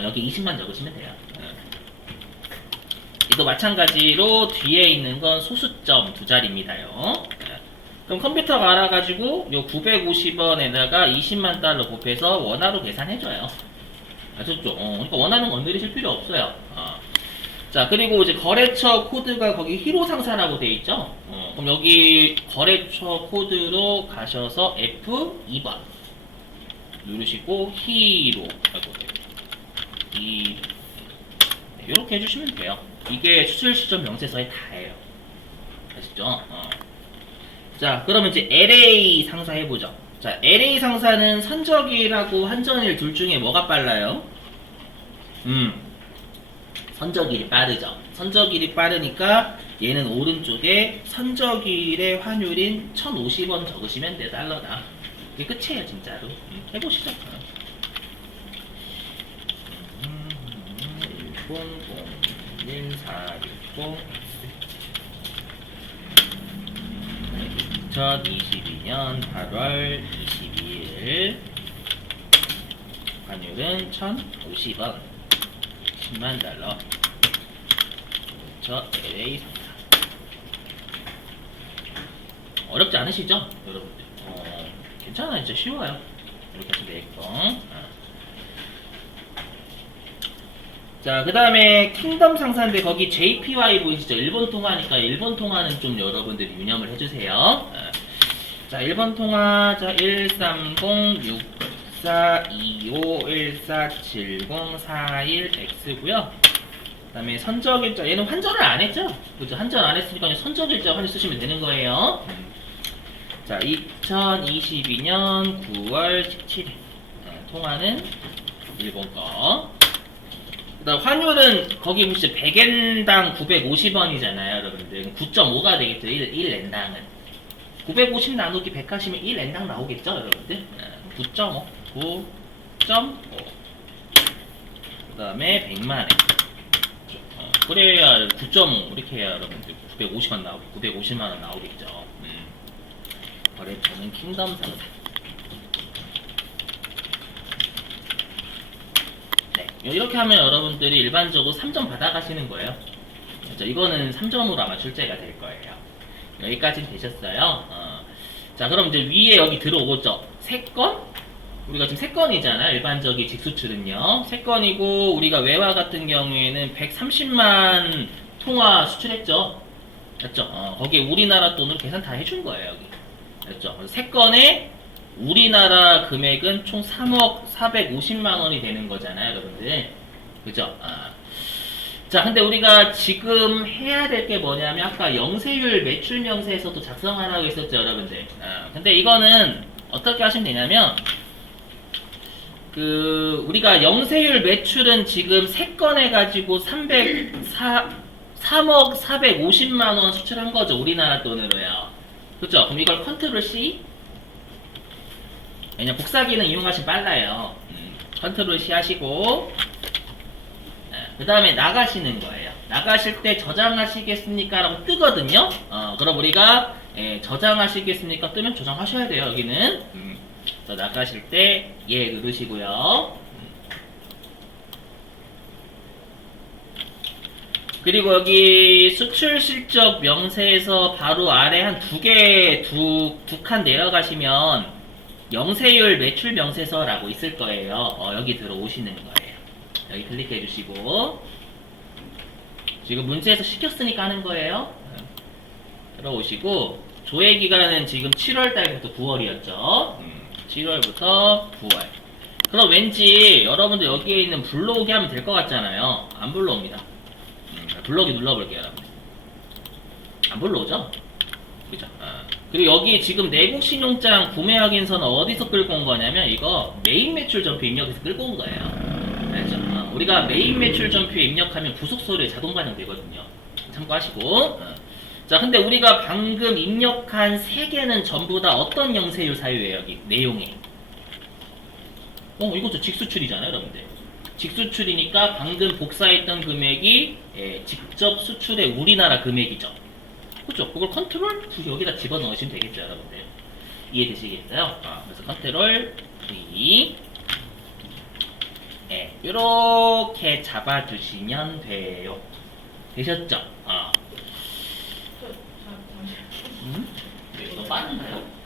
여기 20만 적으시면 돼요. 이도 마찬가지로 뒤에 있는 건 소수점 두 자리입니다요. 그럼 컴퓨터가 알아가지고 요 950원에다가 20만 달러 곱해서 원화로 계산해줘요. 아셨죠? 그러니까 원화는 건드리실 필요 없어요. 자, 그리고 이제 거래처 코드가 거기 희로 상사라고 돼 있죠? 그럼 여기 거래처 코드로 가셔서 F2번 누르시고 희로 이렇게 해주시면 돼요. 이게 수출 시점 명세서에 다예요. 아시죠? 자, 그러면 이제 LA 상사 해보죠. 자, LA 상사는 선적일하고 환전일 둘 중에 뭐가 빨라요? 선적일이 빠르죠. 선적일이 빠르니까 얘는 오른쪽에 선적일의 환율인 1050원 적으시면 돼요, 달러당. 이게 끝이에요, 진짜로. 해보시죠. 1001460 2022년 8월 22일 환율은 1050원 10만 달러. 저 LA 상사. 어렵지 않으시죠? 여러분들? 괜찮아요. 진짜 쉬워요. 이렇게 하시면 되겠고. 자, 그 다음에 킹덤 상사인데 거기 JPY 보이시죠? 일본 통화니까 일본 통화는 좀 여러분들이 유념을 해주세요. 자, 일본 통화. 자, 1306425147041X고요. 그 다음에 선적일자. 얘는 환전을 안 했죠? 그죠? 환전 안 했으니까 선적일자 환율 쓰시면 되는 거예요. 자, 2022년 9월 17일. 통화는 일본 거. 그 환율은 거기 보시죠. 100엔당 950원이잖아요, 여러분들. 9.5가 되겠죠, 1엔당은. 950 나누기 100 하시면 1엔당 나오겠죠, 여러분들. 9.5, 9.5. 그 다음에 100만엔. 그래야 9.5 이렇게 해야 여러분들 950원 나오고 950만원 나오겠죠. 거래처는 킹덤 상사. 네, 이렇게 하면 여러분들이 일반적으로 3점 받아가시는 거예요. 그렇죠? 이거는 3점으로 아마 출제가 될 거예요. 여기까지는 되셨어요. 자, 그럼 이제 위에 여기 들어오죠. 3건? 우리가 지금 3건이잖아요. 일반적인 직수출은요. 3건이고 우리가 외화 같은 경우에는 130만 통화 수출했죠. 맞죠? 거기에 우리나라 돈으로 계산 다 해준 거예요. 여기. 맞죠? 3건에 우리나라 금액은 총 3억 450만 원이 되는 거잖아요, 여러분들. 그죠? 자, 근데 우리가 지금 해야 될 게 뭐냐면 아까 영세율 매출 명세에서도 작성하라고 했었죠, 여러분들. 근데 이거는 어떻게 하시면 되냐면 우리가 영세율 매출은 지금 3건 해가지고 3억 450만 원 수출한 거죠, 우리나라 돈으로요. 그죠? 그럼 이걸 컨트롤 C? 왜냐 복사기는 이용하시면 빨라요. 컨트롤 C 하시고 그 다음에 나가시는 거예요. 나가실 때 저장하시겠습니까? 라고 뜨거든요. 그럼 우리가 저장하시겠습니까? 뜨면 저장하셔야 돼요. 여기는 나가실 때 예 누르시고요. 그리고 여기 수출 실적 명세에서 바로 아래 한 두 칸 내려가시면 영세율 매출 명세서라고 있을 거예요. 여기 들어오시는 거예요. 여기 클릭해 주시고 지금 문제에서 시켰으니까 하는 거예요. 들어오시고 조회 기간은 지금 7월 달부터 9월이었죠. 7월부터 9월. 그럼 왠지 여러분들 여기에 있는 불러오기 하면 될 것 같잖아요. 안 불러옵니다. 불러오기 눌러볼게요, 여러분. 안 불러오죠? 그죠? 그리고 여기 지금 내국 신용장 구매 확인서는 어디서 끌고 온 거냐면 이거 메인 매출 전표 입력해서 끌고 온 거예요. 알죠? 우리가 메인 매출 전표에 입력하면 부속 서류에 자동 반영되거든요. 참고하시고. 자, 근데 우리가 방금 입력한 3개는 전부 다 어떤 영세율 사유예요, 여기 내용에. 이것도 직수출이잖아요, 여러분들. 직수출이니까 방금 복사했던 금액이 직접 수출의 우리나라 금액이죠. 그죠? 그걸 컨트롤 V 여기다 집어넣으시면 되겠죠, 여러분들. 이해되시겠어요? 그래서 컨트롤 V 이렇게 잡아주시면 돼요. 되셨죠? 이거 빠른가요?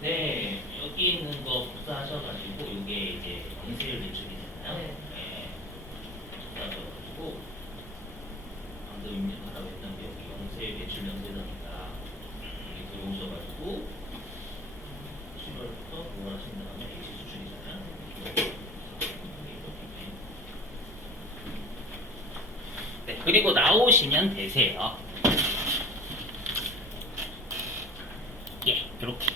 네, 여기 있는 거 복사하셔가지고 이게 이제 영세율 매출이잖아요. 네. 복사하셔가지고 방금 입력하라고 했던 게 여기 영세율 매출 명세서니까 여기 들어오셔가지고 7월부터 9월 하신 다음에 일시 수출이잖아요. 네, 그리고 나오시면 되세요. 예, 그렇게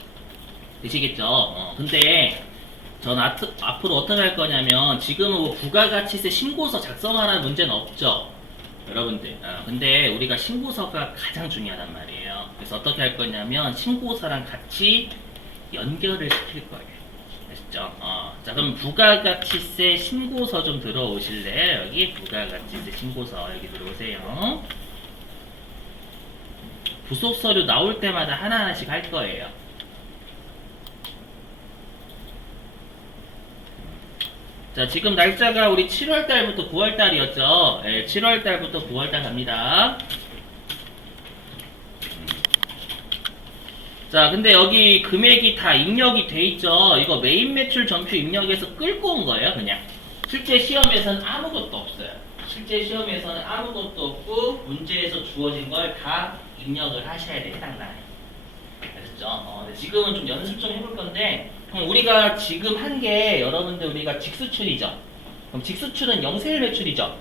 되시겠죠? 근데 전 앞으로 어떻게 할 거냐면 지금은 뭐 부가가치세 신고서 작성하라는 문제는 없죠, 여러분들. 근데 우리가 신고서가 가장 중요하단 말이에요. 그래서 어떻게 할 거냐면 신고서랑 같이 연결을 시킬 거예요. 아시죠? 자, 그럼 부가가치세 신고서 좀 들어오실래요? 여기 부가가치세 신고서 여기 들어오세요. 부속 서류 나올 때마다 하나하나씩 할 거예요. 자, 지금 날짜가 우리 7월달부터 9월달이었죠. 7월달부터 9월달 갑니다. 자, 근데 여기 금액이 다 입력이 돼 있죠. 이거 메인 매출 전표 입력해서 끌고 온 거예요, 그냥. 실제 시험에서는 아무것도 없어요. 실제 시험에서는 아무것도 없고 문제에서 주어진 걸 다 입력을 하셔야 돼, 해당 날에. 아셨죠? 근데 지금은 좀 연습 좀 해볼 건데, 우리가 지금 한 게 여러분들 우리가 직수출이죠. 그럼 직수출은 영세율 매출이죠.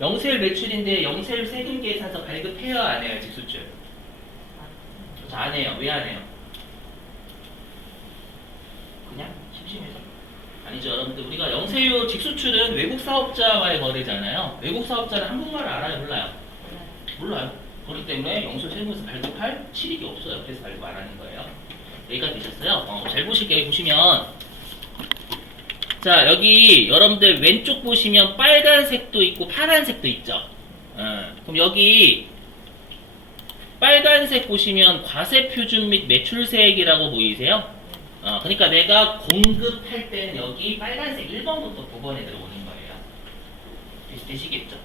영세율 매출인데 영세율 세금 계산서 발급해요, 안 해요, 직수출? 안 해요. 왜 안 해요? 그냥 심심해서. 우리가 영세율 직수출은 외국 사업자와의 거래잖아요. 외국 사업자는 한국말을 알아요, 몰라요? 몰라요. 그렇기 때문에 영세율 세무에서 발급할 실익이 없어요. 그래서 발급 안 하는 거예요. 여기까지 되셨어요? 잘 보실게요. 여기 보시면 자, 여기 여러분들 왼쪽 보시면 빨간색도 있고 파란색도 있죠. 그럼 여기 빨간색 보시면 과세표준 및 매출세액이라고 보이세요? 그러니까 내가 공급할 때는 여기 빨간색 1번부터 9번에 들어오는 거예요. 되시겠죠?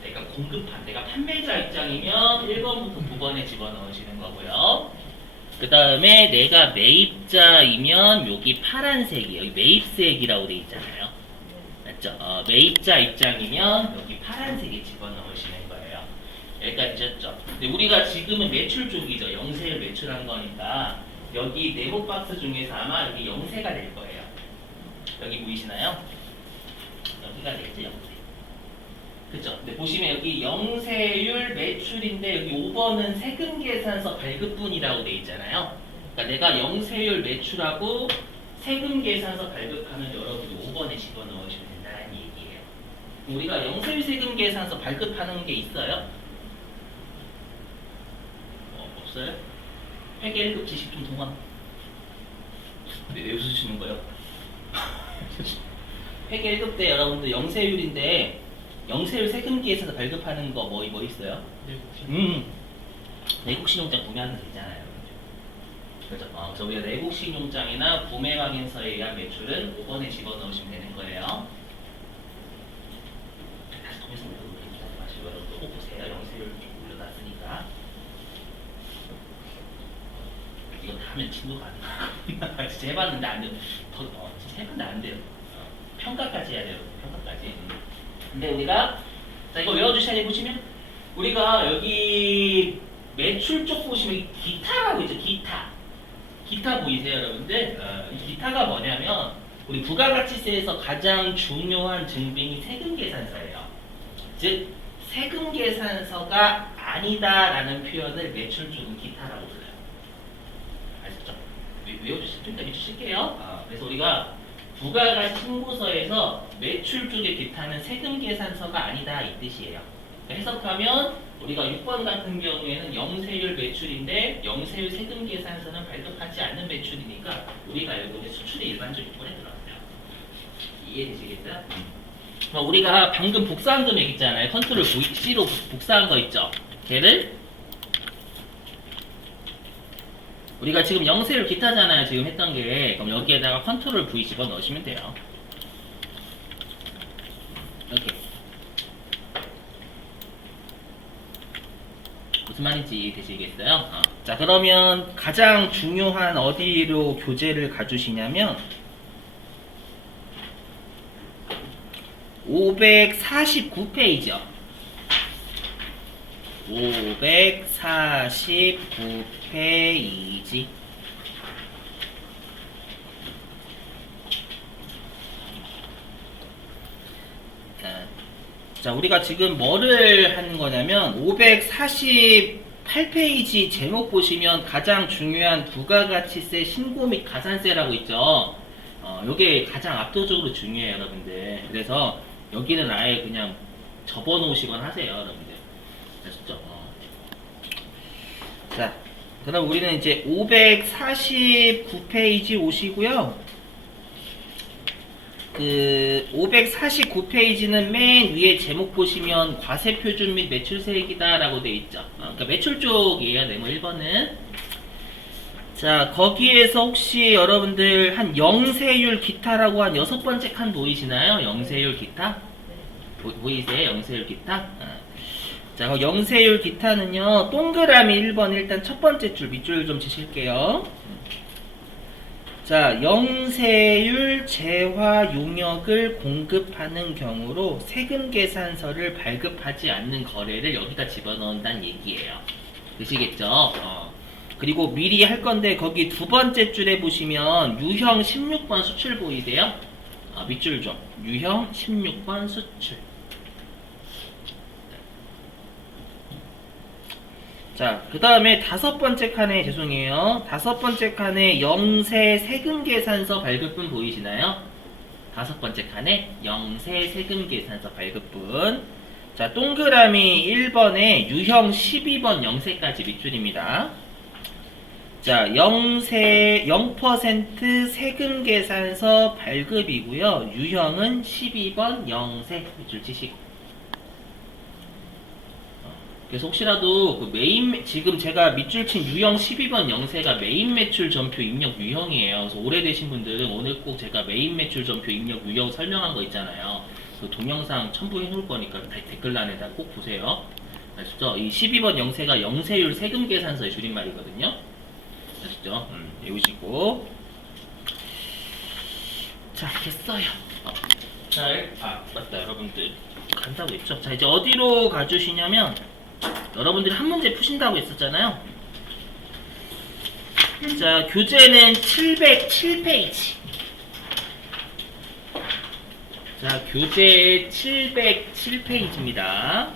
내가 판매자 입장이면 1번부터 9번에 집어넣으시는 거고요. 그 다음에 내가 매입자이면 여기 파란색이 여기 매입세액이라고 돼 있잖아요. 맞죠? 매입자 입장이면 여기 파란색에 집어넣으시는 거예요. 여기까지 되셨죠? 근데 우리가 지금은 매출 쪽이죠. 영세를 매출한 거니까 여기 네모 박스 중에서 아마 여기 영세가 될 거예요. 여기 보이시나요? 여기가 되겠죠, 영세. 그쵸? 근데 보시면 여기 영세율 매출인데 여기 5번은 세금 계산서 발급분이라고 돼 있잖아요. 그러니까 내가 영세율 매출하고 세금 계산서 발급하면 여러분이 5번에 집어넣으시면 된다는 얘기예요. 우리가 영세율 세금 계산서 발급하는 게 있어요? 없어요? 회계 1급 지식 좀 동원. 왜 웃으시는 거예요? 회계 1급 때 여러분들 영세율인데 영세율 세금기에서 발급하는 거 뭐 있어요? 내국 신용장 구매하는 거 있잖아요. 그렇죠? 그래서 우리가 내국 신용장이나 구매 확인서에 의한 매출은 5번에 집어넣으시면 되는 거예요. 다시 통해서 올려놓기 마시고 여러분 꼭 보세요. 영세율 좀 올려놨으니까. 이거 다 하면 친구가 안 돼. 진짜 해봤는데 안 돼요. 진짜 해봤는데 안 돼요. 평가까지 해야 돼요. 평가까지. 근데 우리가 자 이거 외워주셔야 보시면 우리가 여기 매출 쪽 보시면 기타라고 있죠. 기타 보이세요 여러분들? 기타가 뭐냐면 우리 부가가치세에서 가장 중요한 증빙이 세금계산서예요. 즉 세금계산서가 아니다라는 표현을 매출 쪽은 기타라고 불러요. 아시죠? 외워주실 좀 이따 밑줄실게요. 그래서 우리가 부가가치 신고서에서 매출 쪽의 기타는 세금 계산서가 아니다 이 뜻이에요. 해석하면 우리가 6번 같은 경우에는 영세율 매출인데 영세율 세금 계산서는 발급하지 않는 매출이니까 우리가 알고 있는 수출의 일반적인 꼴에 들어가요. 이해되시겠어요? 우리가 방금 복사한 금액 있잖아요. 컨트롤 C로 복사한 거 있죠. 걔를 우리가 지금 영세율 기타잖아요. 지금 했던 게. 그럼 여기에다가 컨트롤 V 집어 넣으시면 돼요. 이렇게. 무슨 말인지 이해되시겠어요? 자, 그러면 가장 중요한 어디로 교재를 가주시냐면 549페이지요. 549페이지. 자, 우리가 지금 뭐를 하는 거냐면 548페이지 제목 보시면 가장 중요한 부가가치세 신고 및 가산세라고 있죠. 요게 가장 압도적으로 중요해요, 여러분들. 그래서 여기는 아예 그냥 접어놓으시거나 하세요, 여러분들. 아셨죠? 자, 그럼 우리는 이제 549페이지 오시고요. 그 549페이지는 맨 위에 제목 보시면 과세표준 및 매출세액이다 라고 되어 있죠. 그러니까 매출 쪽이에요. 네모 1번은. 자, 거기에서 혹시 여러분들 한 영세율 기타라고 한 6번째 칸 보이시나요? 영세율 기타? 보이세요? 영세율 기타? 자, 그 영세율 기타는요, 동그라미 1번 일단 첫 번째 줄 밑줄 좀 치실게요. 자, 영세율 재화 용역을 공급하는 경우로 세금 계산서를 발급하지 않는 거래를 여기다 집어넣는다는 얘기예요. 되시겠죠? 그리고 미리 할 건데 거기 두 번째 줄에 보시면 유형 16번 수출 보이세요? 밑줄 좀. 유형 16번 수출. 자, 그 다음에 다섯 번째 칸에 죄송해요. 다섯 번째 칸에 영세 세금 계산서 발급분 보이시나요? 다섯 번째 칸에 영세 세금 계산서 발급분. 자, 동그라미 1번에 유형 12번 영세까지 밑줄입니다. 자, 영세 0% 세금 계산서 발급이고요. 유형은 12번 영세 밑줄 치시고. 그래서 혹시라도 그 메인 지금 제가 밑줄 친 유형 12번 영세가 메인 매출 전표 입력 유형이에요. 그래서 오래되신 분들은 오늘 꼭 제가 메인 매출 전표 입력 유형 설명한 거 있잖아요. 그 동영상 첨부해 놓을 거니까 댓글란에다 꼭 보세요. 아시죠? 이 12번 영세가 영세율 세금 계산서의 줄임말이거든요. 아시죠? 외우시고. 자, 됐어요. 자, 맞다. 여러분들 간다고 했죠? 자, 이제 어디로 가주시냐면 여러분들이 한 문제 푸신다고 했었잖아요. 자, 교재는 707페이지. 자, 교재 707페이지입니다.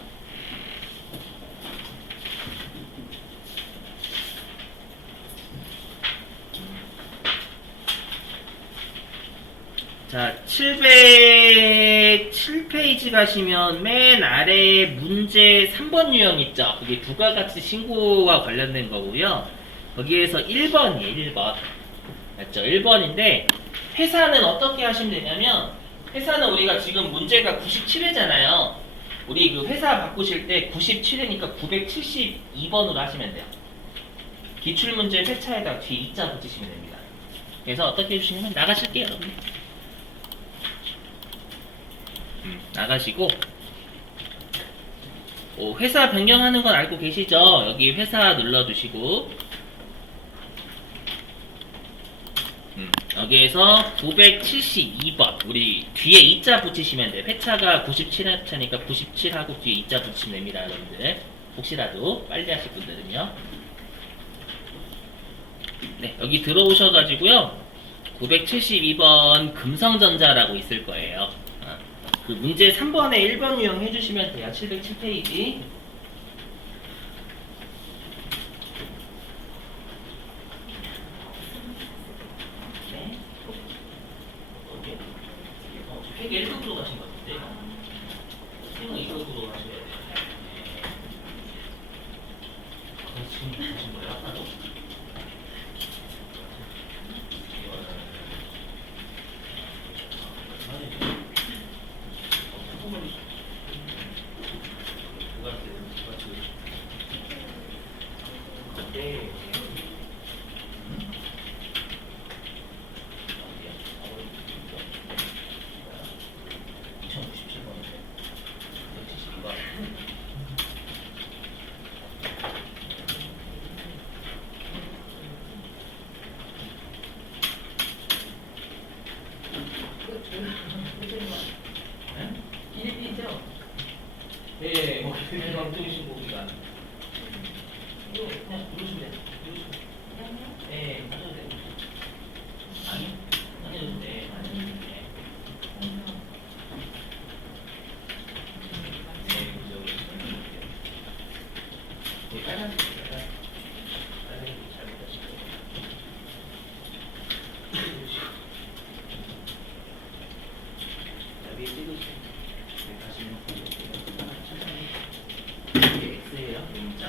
자, 707페이지 가시면 맨 아래에 문제 3번 유형 있죠? 그게 부가가치 신고와 관련된 거고요. 거기에서 1번이에요, 1번. 맞죠? 1번인데, 회사는 어떻게 하시면 되냐면, 회사는 우리가 지금 문제가 97회잖아요. 우리 그 회사 바꾸실 때 97회니까 972번으로 하시면 돼요. 기출문제 회차에다 뒤에 2자 붙이시면 됩니다. 그래서 어떻게 해주시냐면, 나가실게요, 여러분. 나가시고 회사 변경하는 건 알고 계시죠? 여기 회사 눌러주시고 여기에서 972번 우리 뒤에 2자 붙이시면 돼요. 회차가 97회차니까 97하고 뒤에 2자 붙이시면 됩니다. 여러분들 혹시라도 빨리 하실 분들은요. 네, 여기 들어오셔가지고요 972번 금성전자라고 있을 거예요. 그 문제 3번에 1번 유형 해주시면 돼요. 707페이지. 네. 회계 1급으로 가신 것 같은데. 수능 2급으로 가셔야 돼요. 지금 가신 거예요? 아까도? 네. 2097번인데 172번. 네, 뭐 걱정이신 거기가 그냥 누르시면 돼요. 네, 하셔도 돼요. 아니, 안 해도 돼. 네, 그죠. 네, 빨간색이에요. 빨간색이 잘못하시고. 자, 위에 찍으시고. 네, 다시 천천히. 이게 X예요, 문자.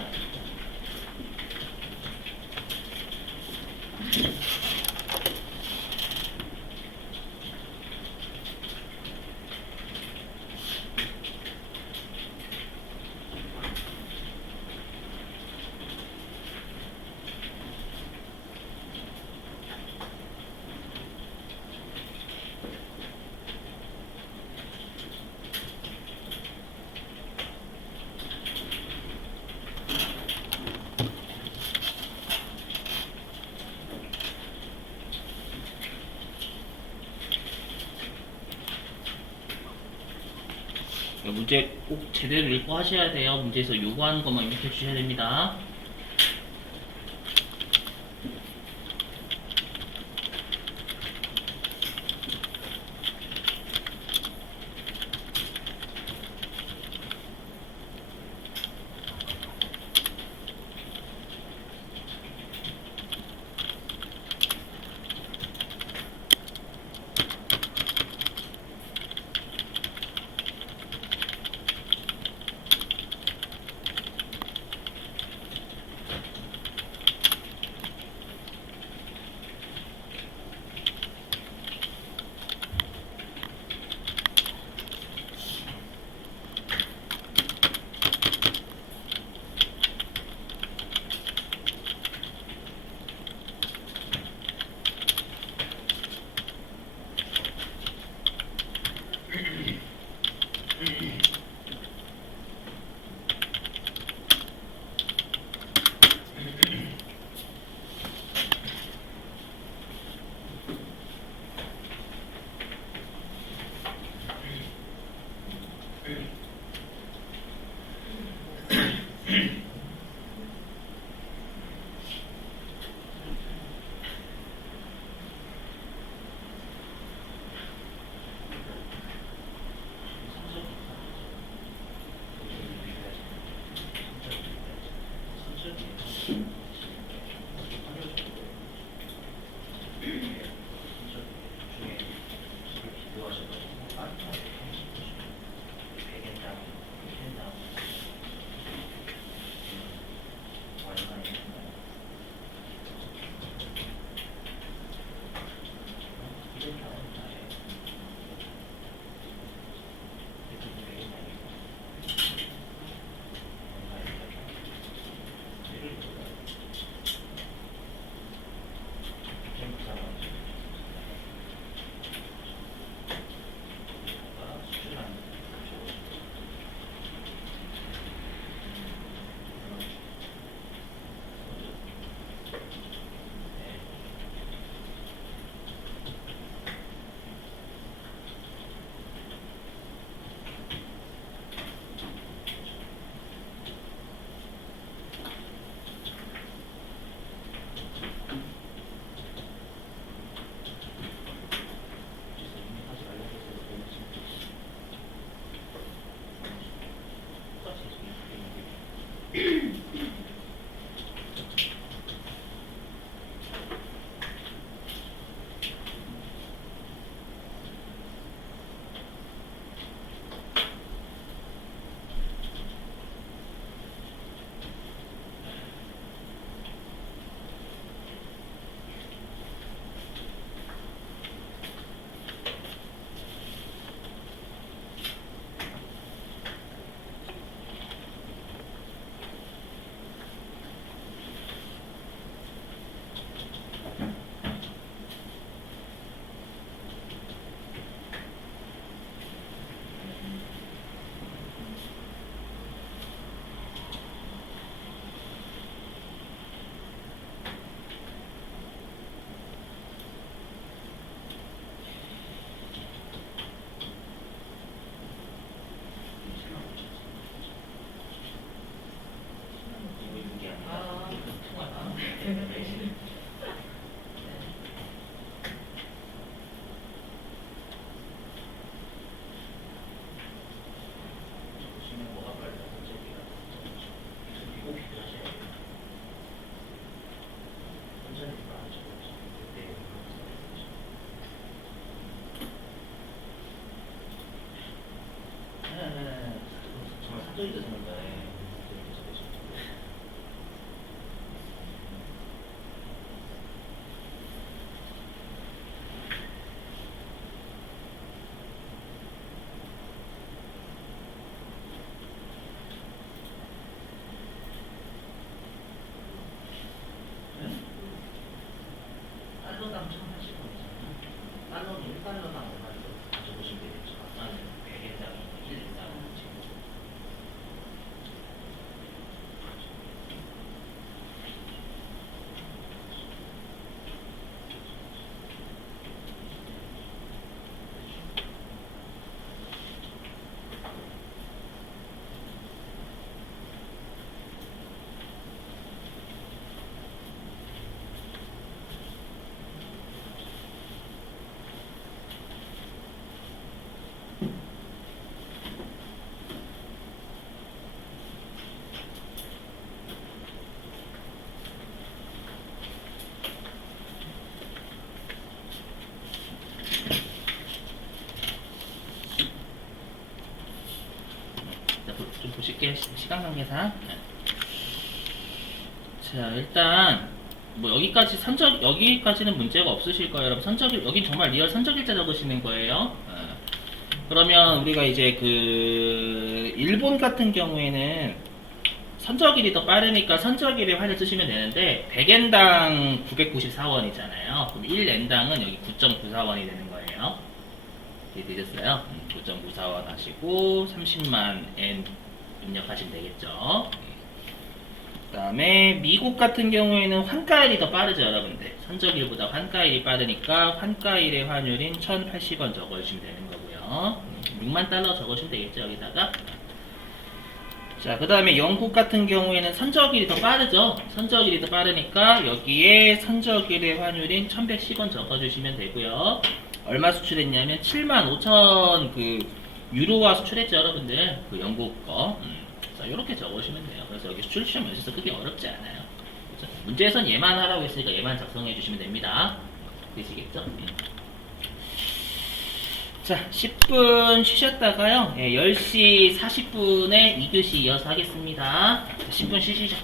문제 꼭 제대로 읽고 하셔야 돼요. 문제에서 요구하는 것만 입력해 주셔야 됩니다. 한정이 되는 거에 달러당 1,080원이잖아요. 달러는 1달러당 얼마죠? 가져보시면 되겠죠. 아까는 100엔당 1엔당 지금. 좀 보실게요. 시간 관계상. 자, 일단 뭐 여기까지는 문제가 없으실 거예요. 여러분 여긴 정말 리얼 선적일자 적으시는 거예요. 그러면 우리가 이제 그 일본 같은 경우에는 선적일이 더 빠르니까 선적일의 환을 쓰시면 되는데 100엔당 994원이잖아요. 그럼 1엔당은 여기 9.94원이 되는 거예요. 이해되셨어요? 9.94원 하시고 30만 엔 입력하시면 되겠죠. 그 다음에 미국 같은 경우에는 환가일이 더 빠르죠, 여러분들. 선적일보다 환가일이 빠르니까 환가일의 환율인 1,080원 적어주시면 되는 거고요. 6만 달러 적으시면 되겠죠, 여기다가. 자, 그 다음에 영국 같은 경우에는 선적일이 더 빠르죠. 선적일이 더 빠르니까 여기에 선적일의 환율인 1,110원 적어주시면 되고요. 얼마 수출했냐면 75,000 그 유로화 수출했죠, 여러분들. 그 영국 거. 자, 이렇게 적으시면 돼요. 그래서 여기 수출 시험에 있어서 그게 어렵지 않아요. 그렇죠? 문제에선 얘만 하라고 했으니까 얘만 작성해 주시면 됩니다. 되시겠죠? 자, 10분 쉬셨다가요. 10시 40분에 2교시 이어서 하겠습니다. 10분 쉬시죠.